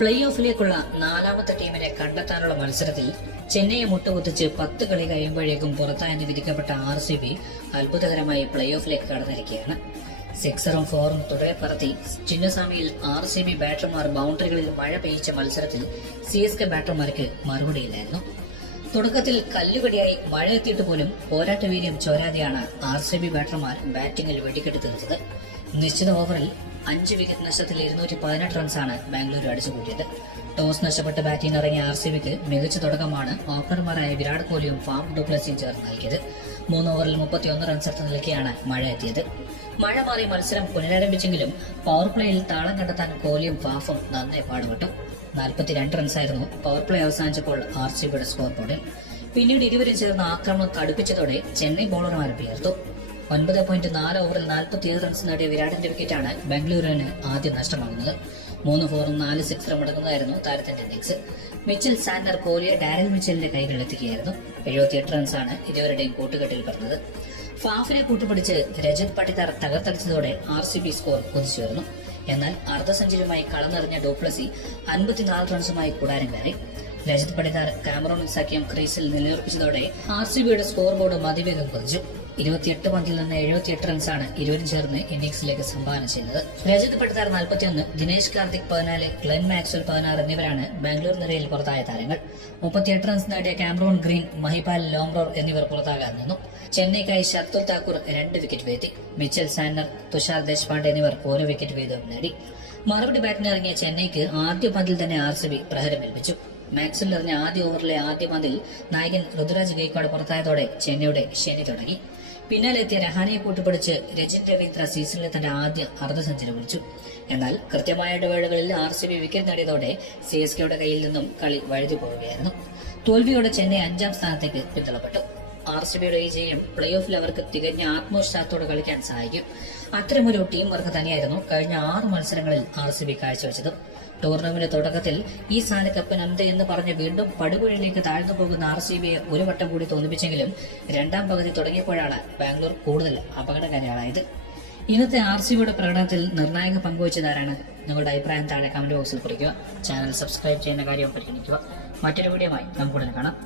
Play ഓഫിലേക്കുള്ള നാലാമത്തെ ടീമിനെ കണ്ടെത്താനുള്ള മത്സരത്തിൽ ചെന്നൈയെ മുട്ടുകുത്തിച്ച് 10 കളി കഴിയുമ്പോഴേക്കും പുറത്തായെന്ന് വിധിക്കപ്പെട്ട RCB അത്ഭുതകരമായി പ്ലേ ഓഫിലേക്ക് കടന്നിരിക്കുകയാണ്. 6-ഉം 4-ഉം തുടരെ പറത്തി ചിന്നസ്വാമിയിൽ RCB ബാറ്റർമാർ ബൗണ്ടറികളിൽ മഴ പെയ്യിച്ച മത്സരത്തിൽ CSK ബാറ്റർമാർക്ക് മറുപടിയില്ലായിരുന്നു. തുടക്കത്തിൽ കല്ലുകടിയായി മഴ എത്തിയിട്ട് പോലും പോരാട്ടവീര്യം ചോരാതെയാണ് RCB ബാറ്റർമാർ ബാറ്റിംഗിൽ വെടിക്കെട്ട് തീർത്തത്. നിശ്ചിത ഓവറിൽ 5 വിക്കറ്റ് നഷ്ടത്തിൽ 218 റൺസാണ് ബാംഗ്ലൂരു അടിച്ചുകൂട്ടിയത്. ടോസ് നഷ്ടപ്പെട്ട് ബാറ്റിംഗ് ഇറങ്ങിയ RCBക്ക് മികച്ച തുടക്കമാണ് ഓപ്പണർമാരായ വിരാട് കോഹ്ലിയും ഫാം ഡുപ്ലസിയും ചേർന്ന് നൽകിയത്. 3 ഓവറിൽ 31 റൺസെടുത്ത് നിൽക്കെയാണ് മഴ എത്തിയത്. മഴ മാറി മത്സരം പുനരാരംഭിച്ചെങ്കിലും പവർ പ്ലേയിൽ താളം കണ്ടെത്താൻ കോഹ്ലിയും ഫാഫും നന്നേ പാടുപെട്ടു. 42 റൺസായിരുന്നു പവർ പ്ലേ അവസാനിച്ചപ്പോൾ RCBയുടെ സ്കോർ ബോർഡിൽ. പിന്നീട് ഇരുവരും ചേർന്ന് ആക്രമണം കടുപ്പിച്ചതോടെ ചെന്നൈ ബോളർമാർ ഉയർത്തു. 9.4 ഓവറിൽ 47 റൺസ് നേടിയ വിരാടിന്റെ വിക്കറ്റാണ് ബാംഗ്ലൂരുവിന് ആദ്യം നഷ്ടമാകുന്നത്. 3 4-ഉം 4 6-ഉം അടങ്ങുന്നതായിരുന്നു താരത്തിന്റെ ഇന്നിംഗ്സ്. മിച്ചൽ സാന്റർ കോഹ്ലിയെ ഡാരൽ മിച്ചലിന്റെ കൈകളിലെത്തിക്കുകയായിരുന്നു. 78 റൺസാണ് ഇരുവരുടെയും കൂട്ടുകെട്ടിൽ പറഞ്ഞത്. ഫാഫിനെ കൂട്ടുപിടിച്ച് രജത് പട്ടിദാർ തകർത്തടിച്ചതോടെ RCB സ്കോർ കുതിച്ചുയർന്നു. എന്നാൽ അർദ്ധ സെഞ്ചുറിയുമായി കളന്നെറിഞ്ഞ ഡുപ്ലസി 54 റൺസുമായി കൂടാരം കയറി. രജത് പട്ടിദാർ കാമറൂൺ സഖ്യം ക്രീസിൽ നിലയുറപ്പിച്ചതോടെ RCBയുടെ സ്കോർ ബോർഡ് മതിവേഗം കുതിച്ചു. 28 പന്തിൽ നിന്ന് 78 റൺസാണ് ഇരുവരും ചേർന്ന് ഇന്നിംഗ്സിലേക്ക് സംഭാവന ചെയ്തത്. രജത് പട്ടിദാർ 41, ദിനേശ് കാർത്തിക് 14, ഗ്ലെൻ മാക്സ്വൽ 16 എന്നിവരാണ് ബാംഗ്ലൂർ നിരയിൽ പുറത്തായ താരങ്ങൾ. 38 റൺസ് നേടിയ കാമറൂൺ ഗ്രീൻ, മഹിപാൽ ലോംറോർ എന്നിവർ പുറത്താകാൻ നിന്നു. ചെന്നൈക്കായി ഷർത്തുൽ താക്കൂർ 2 വിക്കറ്റ് വീഴ്ത്തി. മിച്ചൽ സാന്റർ, തുഷാർ ദേശ്പാണ്ഡെ എന്നിവർ 1 വിക്കറ്റ് വീതം നേടി. മറുപടി ബാറ്റിനിറങ്ങിയ ചെന്നൈക്ക് ആദ്യ പന്തിൽ തന്നെ RCB പ്രഹരമേൽപ്പിച്ചു. മാക്സ്വൽ എറിഞ്ഞ ആദ്യ ഓവറിലെ ആദ്യ പന്തിൽ നായകൻ ഋതുരാജ് ഗെയ്ക്വാഡ് പുറത്തായതോടെ ചെന്നൈയുടെ ശനി തുടങ്ങി. പിന്നാലെ എത്തിയ രഹാനെയെ കൂട്ടുപിടിച്ച് രജിൻ രവീന്ദ്ര സീസണിലെ തന്റെ ആദ്യ അർദ്ധ സെഞ്ചുറി കുറിച്ചു. എന്നാൽ കൃത്യമായ ഇടവേളകളിൽ RCB വിക്കറ്റ് നേടിയതോടെ CSKയുടെ കയ്യിൽ നിന്നും കളി വഴുതി പോവുകയായിരുന്നു. തോൽവിയോടെ ചെന്നൈ 5-ാം സ്ഥാനത്തേക്ക് പിന്തള്ളപ്പെട്ടു. RCBയുടെ ഈ ജയം പ്ലേ ഓഫിൽ അവർക്ക് തികഞ്ഞ ആത്മവിശ്വാസത്തോടെ കളിക്കാൻ സഹായിക്കും. അത്തരമൊരു ടീം വർക്ക് തന്നെയായിരുന്നു കഴിഞ്ഞ 6 മത്സരങ്ങളിൽ RCB കാഴ്ചവെച്ചത്. ടൂർണമെന്റ് തുടക്കത്തിൽ ഈ സ്ഥാനക്കപ്പൻ എന്ത് എന്ന് പറഞ്ഞ് വീണ്ടും പടുകുഴിയിലേക്ക് താഴ്ന്നു പോകുന്ന RCBയെ ഒരു വട്ടം കൂടി തോൽപ്പിച്ചെങ്കിലും 2-ാം പകുതി തുടങ്ങിയപ്പോഴാണ് ബാംഗ്ലൂർ കൂടുതൽ അപകടകാരികളായത്. ഇന്നത്തെ RCBയുടെ പ്രകടനത്തിൽ നിർണായക പങ്കുവച്ചതാരാണ്? നിങ്ങളുടെ അഭിപ്രായം താഴെ കമന്റ് ബോക്സിൽ കുറിക്കുക. ചാനൽ സബ്സ്ക്രൈബ് ചെയ്യുന്ന കാര്യം പരിഗണിക്കുക. മറ്റൊരു വീഡിയോയുമായി നമുക്ക് ഉടനെ കാണാം.